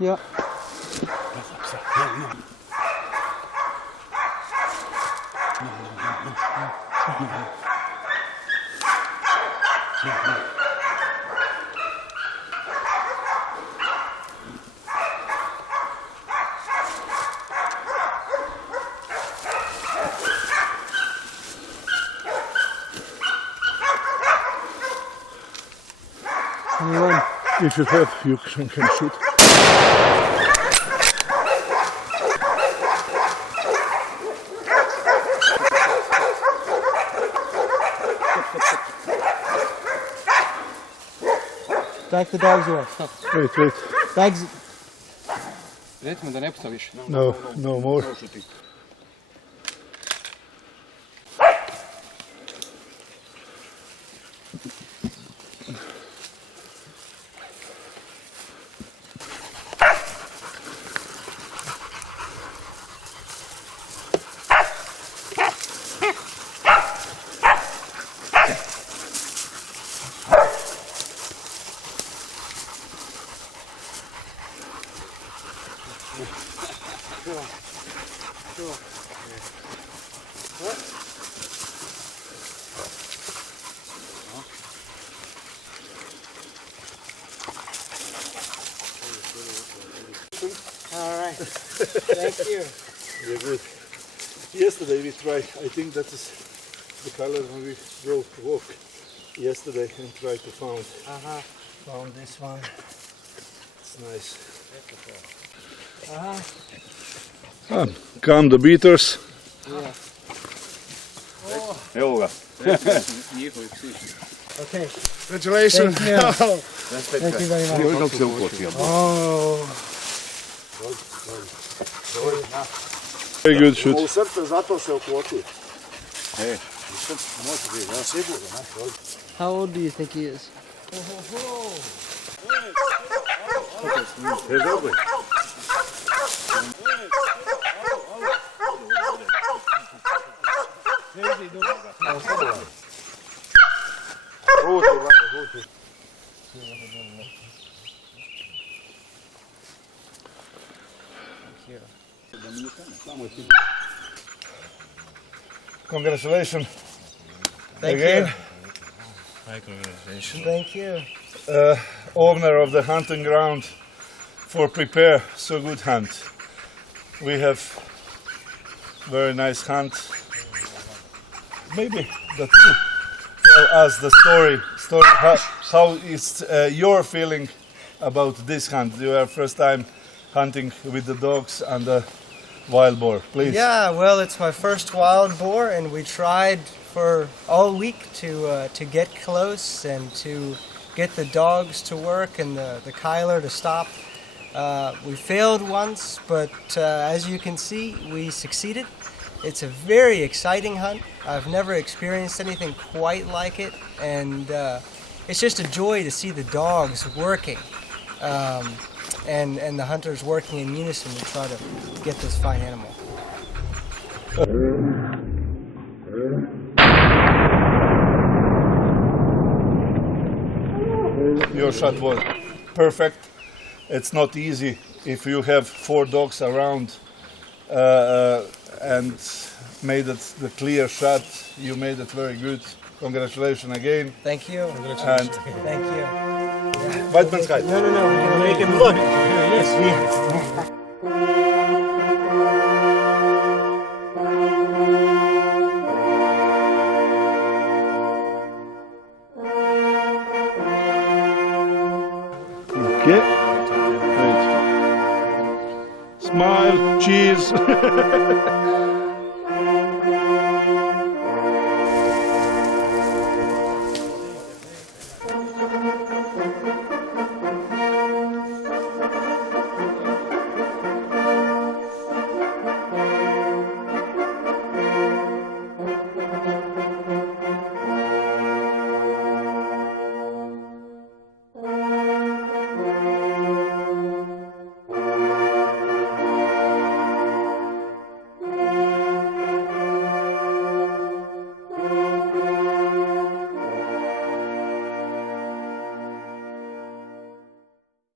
Ja. If you have, you can shoot. Take the dogs away. Stop. Wait. Dogs. Recimo da ne puca više. No more. All right. Thank you. You're good. Yesterday we tried, I think that is the color when we drove to walk yesterday and tried to found this one. It's nice. Come the beaters. Yeah. Evo ga. Okay. Congratulations. Thank you. Thank you very much. Oh. Very good shoot. U srce zato se uklopio. How old do you think he is? Congratulations. Thank again. you. Hi, congratulations. Thank you. Owner of the hunting ground for prepare so good hunt. We have very nice hunt. Maybe that you tell us the story how is your feeling about this hunt? You are first time hunting with the dogs and the wild boar, please. Yeah, well, it's my first wild boar, and we tried for all week to get close and to get the dogs to work and the Keiler to stop. We failed once, but as you can see, we succeeded. It's a very exciting hunt. I've never experienced anything quite like it, and it's just a joy to see the dogs working. And the hunters working in unison to try to get this fine animal. Your shot was perfect. It's not easy if you have 4 dogs around and made it the clear shot. You made it very good. Congratulations again. Thank you. And Thank you. Weidmannskeit. No, we're gonna make him look. Yes. Okay. Great. Smile, cheese.